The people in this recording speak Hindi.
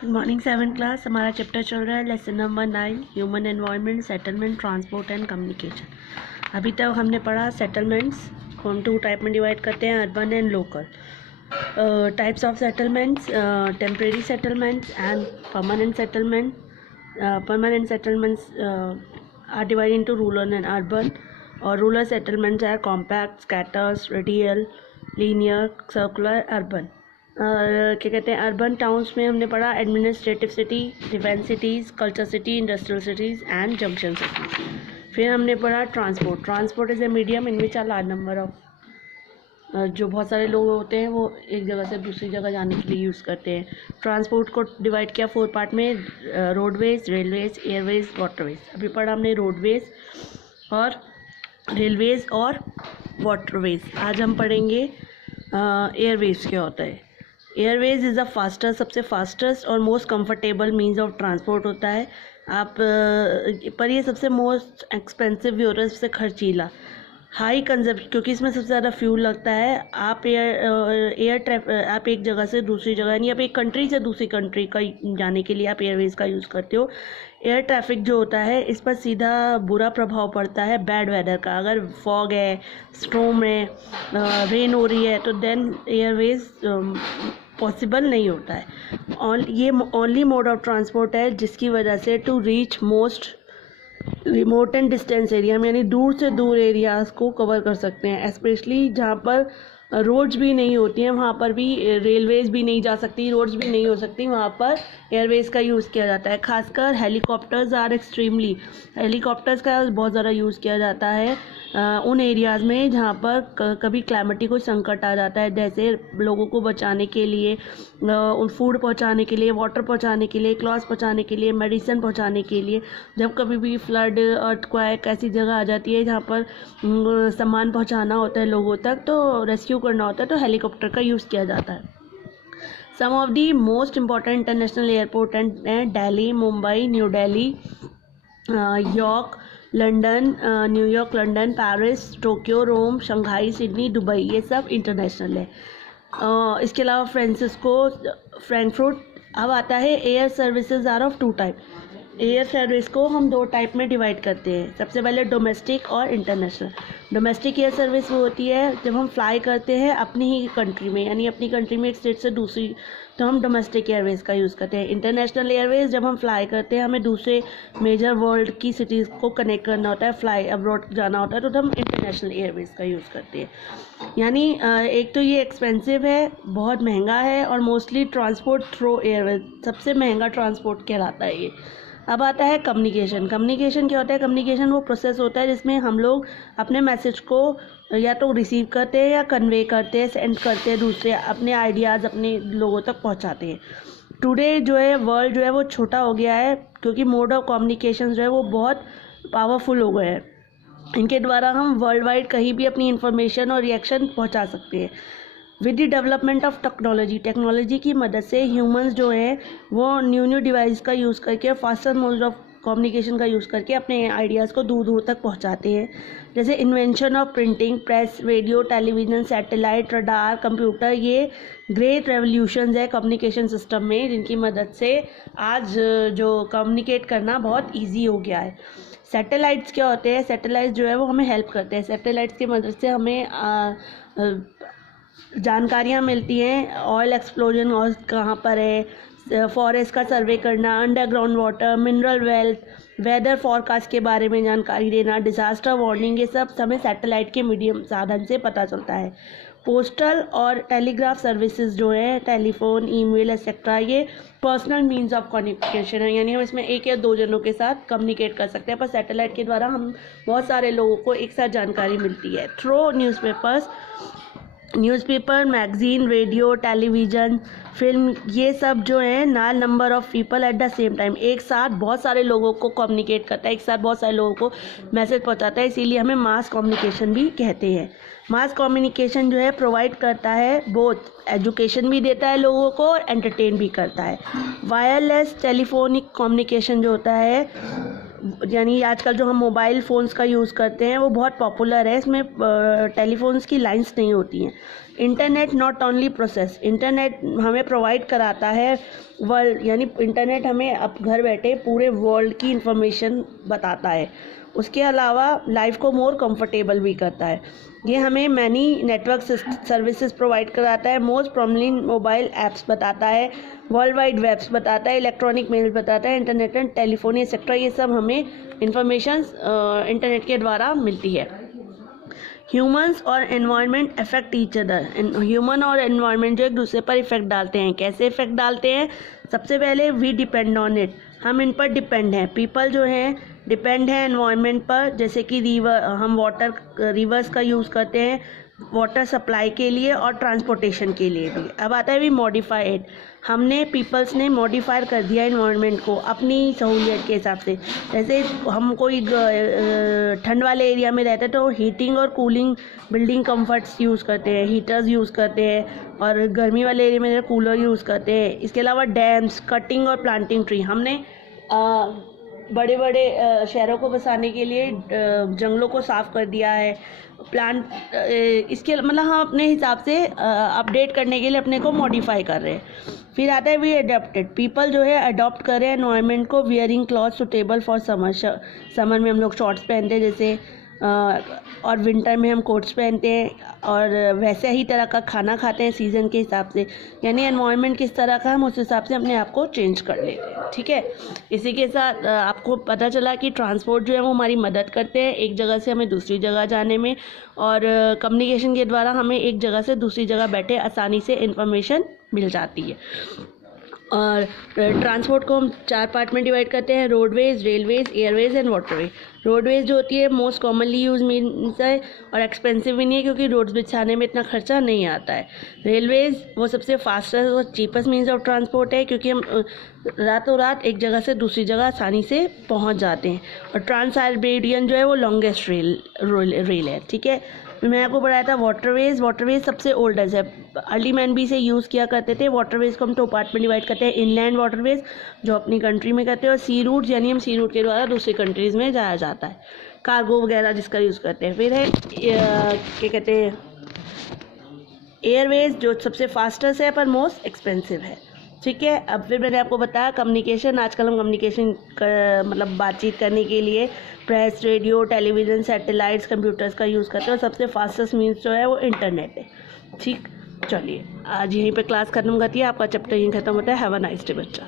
Good morning 7th class. हमारा चैप्टर चल रहा है lesson number 9 human environment, settlement, transport and communication. अभी तक हमने पढ़ा सेटलमेंट्स को हम 2 टाइप में डिवाइड करते हैं, urban and local. Types of settlements, temporary settlements and permanent settlement. Permanent settlements are divide into rural and urban, और rural settlements are compact, scatters, radial, linear, circular, urban. क्या कहते हैं, अर्बन टाउन्स में हमने पढ़ा administrative city, defence cities, culture city, industrial cities and junction city. फिर हमने पढ़ा transport. Transport is a medium in which are large number of, जो बहुत सारे लोग होते हैं वो एक जगह से दूसरी जगह जाने के लिए यूज़ करते हैं। ट्रांसपोर्ट को डिवाइड किया 4 पार्ट में, रोडवेज, रेलवेज, एयरवेज, वाटरवेज। अभी पढ़ा हमने रोडवेज और रेलवेज और वाटरवेज। आज हम पढ़ेंगे एयरवेज क्या होता है। एयरवेज इज़ द फास्टेस्ट, सबसे फास्टेस्ट और most comfortable means of transport होता है। आप पर ये सबसे मोस्ट एक्सपेंसिव भी होता है, सबसे खर्चीला, हाई कंजप्शन, क्योंकि इसमें सबसे ज़्यादा फ्यूल लगता है। आप आप एक जगह से दूसरी जगह, यानी आप एक कंट्री से दूसरी कंट्री का जाने के लिए आप एयरवेज का यूज़ करते हो। एयर ट्रैफिक जो होता है इस पर सीधा बुरा प्रभाव पड़ता है बैड वेदर का। अगर फॉग है, स्टॉर्म है, रेन हो रही है, तो देन एयरवेज पॉसिबल नहीं होता है। ये ओनली मोड ऑफ ट्रांसपोर्ट है जिसकी वजह से to reach most remote and distance area में, यानी दूर से दूर एरियाज़ को कवर कर सकते हैं। स्पेशली जहाँ पर रोड्स भी नहीं होती हैं वहाँ पर भी, रेलवेज भी नहीं जा सकती, रोड्स भी नहीं हो सकती, वहाँ पर एयरवेज का यूज़ किया जाता है। खासकर हेलीकॉप्टर्स आर एक्सट्रीमली, हेलीकॉप्टर्स का बहुत ज़्यादा यूज़ किया जाता है उन एरियाज़ में जहाँ पर कभी क्लाइमेटी कोई संकट आ जाता है, जैसे लोगों को बचाने के लिए, फूड पहुँचाने के लिए, वाटर पहुँचाने के लिए, क्लॉथ्स पहुँचाने के लिए, मेडिसिन पहुँचाने के लिए। जब कभी भी फ्लड, अर्थक्वेक ऐसी जगह आ जाती है जहाँ पर सामान पहुँचाना होता है लोगों तक, तो रेस्क्यू करना होता है, तो हेलीकॉप्टर का यूज़ किया जाता है। Some of the most important international airport हैं Delhi, Mumbai, new Delhi, York, London, New York, London, Paris, Tokyo, Rome, Shanghai, Sydney, Dubai, ये सब इंटरनेशनल है। इसके अलावा फ्रैंकफर्ट। अब आता है air services are of 2 type. Air service को हम 2 टाइप में डिवाइड करते हैं। सबसे पहले डोमेस्टिक और इंटरनेशनल। डोमेस्टिक एयर सर्विस वो होती है जब हम फ्लाई करते हैं अपनी ही कंट्री में, यानी अपनी कंट्री में एक स्टेट से दूसरी, तो हम डोमेस्टिक एयरवेज का यूज़ करते हैं। इंटरनेशनल एयरवेज जब हम फ्लाई करते हैं, हमें दूसरे मेजर वर्ल्ड की सिटीज़ को कनेक्ट करना होता है, फ्लाई अब्रॉड जाना होता है, तो हम इंटरनेशनल एयरवेज का यूज़ करते हैं। यानी एक तो ये एक्सपेंसिव है, बहुत महंगा है, और मोस्टली ट्रांसपोर्ट थ्रू एयरवेज सबसे महंगा ट्रांसपोर्ट कहलाता है ये। अब आता है कम्युनिकेशन। कम्युनिकेशन क्या होता है? कम्युनिकेशन वो प्रोसेस होता है जिसमें हम लोग अपने मैसेज को या तो रिसीव करते हैं या कन्वे करते हैं, सेंड करते हैं, दूसरे अपने आइडियाज़ अपने लोगों तक पहुंचाते हैं। टुडे जो है वर्ल्ड जो है वो छोटा हो गया है, क्योंकि मोड ऑफ कम्युनिकेशन जो है वो बहुत पावरफुल हो गए हैं। इनके द्वारा हम वर्ल्ड वाइड कहीं भी अपनी इन्फॉर्मेशन और रिएक्शन पहुँचा सकते हैं। With the development of technology की मदद से ह्यूमंस जो हैं वो न्यू डिवाइस का यूज़ करके, फास्टर मोड ऑफ कम्युनिकेशन का यूज़ करके अपने आइडियाज़ को दूर दूर तक पहुंचाते हैं। जैसे invention of printing press, radio, television, satellite, radar, computer, ये ग्रेट रेवोल्यूशंस है कम्युनिकेशन सिस्टम में, जिनकी मदद से आज जो कम्युनिकेट करना बहुत ईजी हो गया है। सैटेलाइट्स क्या होते हैं? सैटेलाइट्स जो है वो हमें हेल्प करते हैं। सैटेलाइट्स की मदद से हमें जानकारियाँ मिलती हैं, ऑयल एक्सप्लोजन और कहाँ पर है, फॉरेस्ट का सर्वे करना, underground water, mineral wealth, weather forecast के बारे में जानकारी देना, डिज़ास्टर वार्निंग, ये सब हमें सैटेलाइट के मीडियम साधन से पता चलता है। पोस्टल और टेलीग्राफ सर्विसेज जो है, टेलीफोन, ईमेल एक्सेट्रा, ये पर्सनल मीन्स ऑफ कम्युनिकेशन है, यानी हम इसमें 1 या 2 जनों के साथ कम्युनिकेट कर सकते हैं, पर सैटेलाइट के द्वारा हम बहुत सारे लोगों को एक साथ जानकारी मिलती है। Through newspaper, magazine, radio, television, film, ये सब जो है नाल number of people at the same time, एक साथ बहुत सारे लोगों को कम्युनिकेट करता है, एक साथ बहुत सारे लोगों को मैसेज पहुंचाता है, इसीलिए हमें मास कम्युनिकेशन भी कहते हैं। मास कम्युनिकेशन जो है प्रोवाइड करता है, बोथ एजुकेशन भी देता है लोगों को और एंटरटेन भी करता है। वायरलेस टेलीफोनिक कम्युनिकेशन जो होता है यानी आजकल जो हम मोबाइल फ़ोन्स का यूज़ करते हैं वो बहुत पॉपुलर है, इसमें टेलीफोन्स की लाइंस नहीं होती हैं। Internet not only process, internet हमें प्रोवाइड कराता है वर्ल्ड, यानी इंटरनेट हमें अब घर बैठे पूरे वर्ल्ड की इंफॉर्मेशन बताता है। उसके अलावा लाइफ को मोर कंफर्टेबल भी करता है। ये हमें मैनी नेटवर्क सर्विसेज प्रोवाइड कराता है, मोस्ट प्रोमिनेंट मोबाइल ऐप्स बताता है, वर्ल्ड वाइड वेब्स बताता है, इलेक्ट्रॉनिक मेल बताता है, इंटरनेट एंड टेलीफोन एक्सेट्रा, ये सब हमें इंफॉर्मेशन इंटरनेट के द्वारा मिलती है। ह्यूमंस और environment affect each other, human और एनवायरनमेंट जो एक दूसरे पर इफेक्ट डालते हैं। कैसे इफेक्ट डालते हैं? सबसे पहले वी डिपेंड ऑन इट, हम इन पर डिपेंड हैं। पीपल जो हैं डिपेंड है एनवायरनमेंट पर, जैसे कि हम रिवर्स का यूज़ करते हैं वाटर सप्लाई के लिए और ट्रांसपोर्टेशन के लिए भी। अब आता है वी मॉडिफाई इट, हमने पीपल्स ने मॉडिफाई कर दिया एनवायरनमेंट को अपनी सहूलियत के हिसाब से। जैसे हम कोई ठंड वाले एरिया में रहते हैं तो हीटिंग और कूलिंग बिल्डिंग कंफर्ट्स यूज़ करते हैं, हीटर्स यूज़ करते हैं, और गर्मी वाले एरिया में कूलर यूज़ करते हैं। इसके अलावा डैम्स, कटिंग और प्लांटिंग ट्री, हमने बड़े बड़े शहरों को बसाने के लिए जंगलों को साफ़ कर दिया है। प्लांट इसके मतलब हम अपने हिसाब से अपडेट करने के लिए अपने को मॉडिफाई कर रहे हैं। फिर आता है वी अडॉप्टेड, पीपल जो है अडॉप्ट कर रहे हैं एनवायरनमेंट को, wearing cloth suitable for summer, summer में हम लोग शॉर्ट्स पहनते हैं जैसे, और विंटर में हम कोट्स पहनते हैं, और वैसे ही तरह का खाना खाते हैं सीज़न के हिसाब से। यानी एनवायरनमेंट किस तरह का हम उस हिसाब से अपने आप को चेंज कर लेते हैं। ठीक है, इसी के साथ आपको पता चला कि ट्रांसपोर्ट जो है वो हमारी मदद करते हैं एक जगह से हमें दूसरी जगह जाने में, और कम्युनिकेशन के द्वारा हमें एक जगह से दूसरी जगह बैठे आसानी से इंफॉर्मेशन मिल जाती है। और ट्रांसपोर्ट को हम 4 पार्ट में डिवाइड करते हैं, roadways, railways, Airways and waterway. Roadways जो होती है मोस्ट कॉमनली यूज मीन्स है और एक्सपेंसिव भी नहीं है क्योंकि रोड्स बिछाने में इतना खर्चा नहीं आता है। रेलवेज वो सबसे फास्टेस्ट और चीपेस्ट मीन्स ऑफ ट्रांसपोर्ट है क्योंकि हम रातों रात एक जगह से दूसरी जगह आसानी से पहुंच जाते हैं। और ट्रांस साइबेरियन जो है वो लॉन्गेस्ट रेल है। ठीक है, मैं आपको बताया था वाटरवेज। वाटरवेज सबसे ओल्डेस्ट है, अर्ली मैन भी इसे यूज़ किया करते थे। वाटरवेज को हम 2 पार्ट में डिवाइड करते हैं, इनलैंड वाटरवेज जो अपनी कंट्री में करते हैं, और सी रूट यानी हम सी रूट के द्वारा दूसरी कंट्रीज़ में जाया जाता है, कार्गो वगैरह जिसका यूज़ करते हैं। फिर है क्या कहते हैं एयरवेज जो सबसे फास्टेस्ट है पर मोस्ट एक्सपेंसिव है। ठीक है, अब फिर मैंने आपको बताया कम्युनिकेशन। आजकल हम कम्युनिकेशन मतलब बातचीत करने के लिए press, radio, television, satellites, computers का यूज़ करते हैं, और सबसे फास्टेस्ट मीन्स जो है वो इंटरनेट है। ठीक, चलिए आज यहीं पे क्लास खत्म करती है, आपका चैप्टर यहीं खत्म होता है। हैव अ नाइस डे बच्चा।